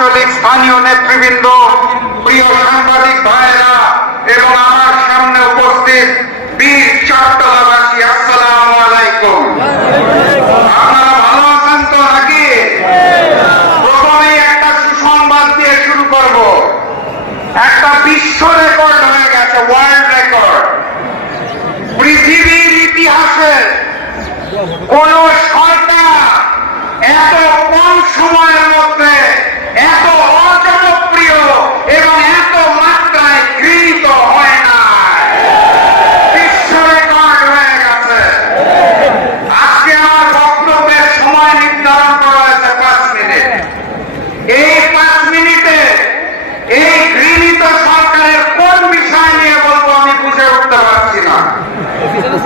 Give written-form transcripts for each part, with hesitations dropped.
আঞ্চলিক স্থানীয় নেতৃবৃন্দ, প্রিয় সাংবাদিক ভাইয়েরা এবং আমার সামনে উপস্থিত বীর চট্টলাবাসী, আসসালামু আলাইকুম। আপনারা ভালো আছেন তো নাকি? প্রথমেই একটা সুসংবাদ দিয়ে শুরু করব। একটা বিশ্ব রেকর্ড হয়ে গেছে, ওয়ার্ল্ড রেকর্ড। পৃথিবীর ইতিহাসে কোন সরকার এত কম সময়ের মধ্যে এত অজনপ্রিয় এবং এত মাত্রায় গৃহীত হয় না। বিশ্ব রেকর্ড হয়ে গেছে। আজকে আমার বক্তব্যের সময় নির্ধারণ করা হয়েছে 5 মিনিট। এই 5 মিনিটে এই গৃহীত সরকারের কোন বিষয় নিয়ে বলবো আমি বুঝে উঠতে পারছি না।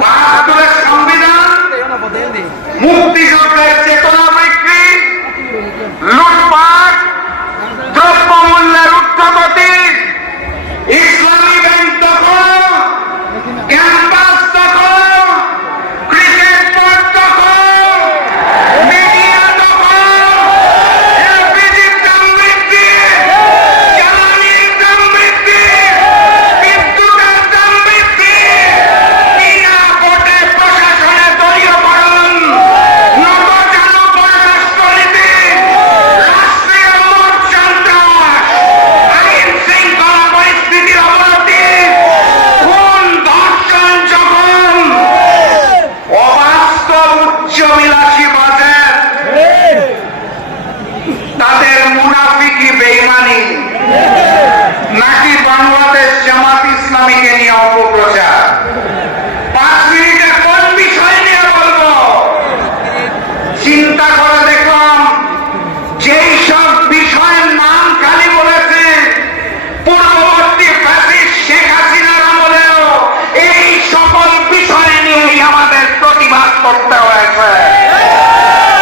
বাহাত্তরের সংবিধান, মুক্তিযুদ্ধের চেতনা বিক্রি, লুটপাট, দ্রব্যমূল্যের ঊর্ধ্বগতি, ইসলামী ব্যাংক দখল, ক্যাম্পাস দখল, ক্রিকেট বোর্ড দখল, মিডিয়া দখল, এলপিজির দাম বৃদ্ধি, জ্বালানির দাম বৃদ্ধি, বিদ্যুতের দাম বৃদ্ধি, বিনা ভোটে প্রশাসনে দলীয়করণ, নবজানু পররাষ্ট্রনীতি, রাষ্ট্রীয় মোট সন্ত্রাস, আইন শৃঙ্খলা পরিস্থিতির অবনতি, খুন, ধর্ষণ, জখম, অবাস্তব উচ্চবিলাসী বাজেট, তাদের মুনাফিকি বেঈমানি, নাকি বাংলাদেশ জামাত ইসলামীকে নিয়ে অপপ্রচার। 5 মিনিটে কোন বিষয় নিয়ে বলবো? চিন্তা করে দেখলাম যেই সব বিষয়ের নাম খালি বলেছে পূর্ববর্তী ফ্যাসিস্ট শেখ হাসিনার আমলেও এই সকল বিষয় নিয়েই আমাদের প্রতিবাদ করতে হয়েছে।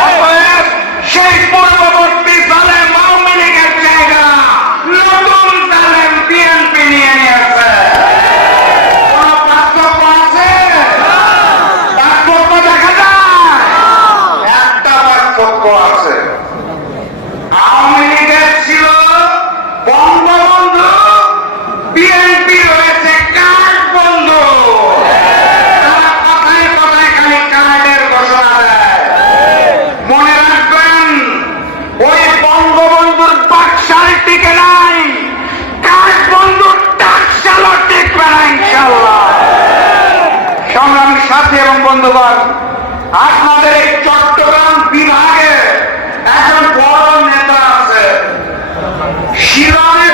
অতএব সেই পূর্ববর্তী জালেম আওয়ামী লীগের জায়গা নতুন জালেম বিএনপি নিয়ে নিয়েছে। কোন পার্থক্য আছে? পার্থক্য দেখা যায়? একটা পার্থক্য আছে। আওয়ামী লীগের ছিল বঙ্গবন্ধু, বিএনপি রয়েছে কার্ড বন্ধু। তারা কথায় কথায় খালি কার্ডের ঘোষণা দেয়। মনে রাখবেন, ওই বঙ্গবন্ধুর বাকশাল টিকে নাই, কার্ড বন্ধুর টাকশালও টিকবে না ইনশাআল্লাহ। সংগ্রামী সাথী এবং বন্ধুগণ, আপনাদের এই চট্টগ্রাম বিভাগে একজন বড় নেতা আছে। শিলংয়ে